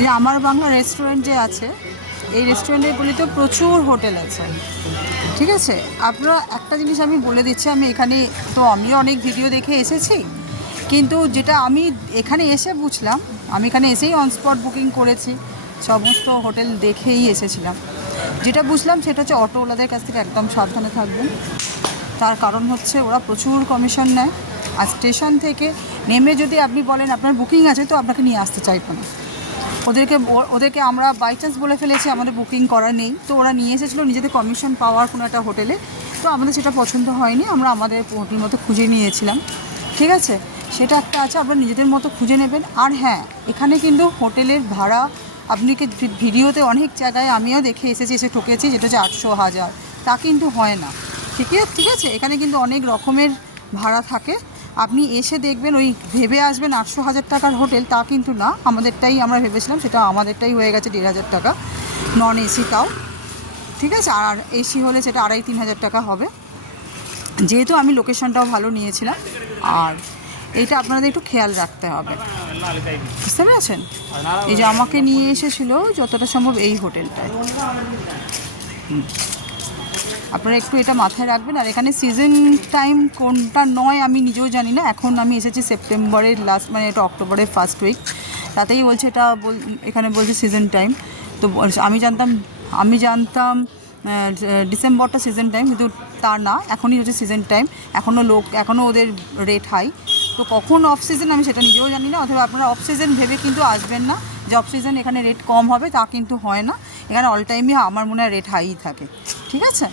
এই আমার বাংলা রেস্টুরেন্ট যে আছে, এই রেস্টুরেন্টগুলিতে প্রচুর হোটেল আছে, ঠিক আছে। আপনারা একটা জিনিস আমি বলে দিচ্ছি, আমি এখানে তো আমিও অনেক ভিডিও দেখে এসেছি, কিন্তু যেটা আমি এখানে এসে বুঝলাম, আমি এখানে এসেই অনস্পট বুকিং করেছি, সমস্ত হোটেল দেখেই এসেছিলাম। যেটা বুঝলাম সেটা হচ্ছে অটোওয়ালাদের কাছ থেকে একদম সাবধানে থাকবেন। তার কারণ হচ্ছে ওরা প্রচুর কমিশন নেয়, আর স্টেশন থেকে নেমে যদি আপনি বলেন আপনার বুকিং আছে, তো আপনাকে নিয়ে আসতে চাইবে না। ওদেরকে আমরা বাই চান্স বলে ফেলেছি আমাদের বুকিং করা নেই, তো ওরা নিয়ে এসেছিলো নিজেদের কমিশন পাওয়ার কোনো একটা হোটেলে, তো আমাদের সেটা পছন্দ হয়নি, আমরা আমাদের হোটেল মতো খুঁজে নিয়েছিলাম, ঠিক আছে। সেটা একটা আছে, আপনারা নিজেদের মতো খুঁজে নেবেন। আর হ্যাঁ, এখানে কিন্তু হোটেলের ভাড়া আপনি ভিডিওতে অনেক জায়গায় আমিও দেখে এসে ঠকেছি, যেটা হচ্ছে 800-1000, তা কিন্তু হয় না, ঠিক আছে। এখানে কিন্তু অনেক রকমের ভাড়া থাকে, আপনি এসে দেখবেন ওই ভেবে আসবেন 800-1000 টাকার হোটেল, তা কিন্তু না। আমাদেরটাই আমরা ভেবেছিলাম, সেটা আমাদেরটাই হয়ে গেছে 1500 টাকা, নন এসি তাও, ঠিক আছে। আর এসি হলে সেটা 2500-3000 টাকা হবে, যেহেতু আমি লোকেশনটাও ভালো নিয়েছিলাম। আর এইটা আপনাদের একটু খেয়াল রাখতে হবে, বুঝতে পেরেছেন। এই যে আমাকে নিয়ে এসেছিলো যতটা সম্ভব এই হোটেলটায়, আপনারা একটু এটা মাথায় রাখবেন। আর এখানে সিজন টাইম কোনটা নয় আমি নিজেও জানি না, এখন আমি এসেছি সেপ্টেম্বরের লাস্ট, মানে এটা অক্টোবরের ফার্স্ট উইক, তাতেই বলছে এটা এখানে বলছে সিজন টাইম। তো আমি জানতাম ডিসেম্বরটা সিজন টাইম, কিন্তু তা না, এখনই হচ্ছে সিজন টাইম, এখনও ওদের রেট হাই। তো কখন অফ সিজন আমি সেটা নিজেও জানি না, অথবা আপনারা অফ সিজন ভেবে কিন্তু আসবেন না যে অফ সিজন এখানে রেট কম হবে, তা কিন্তু হয় না। এখানে অল টাইমই আমার মনে হয় রেট হাই থাকে, ঠিক আছে।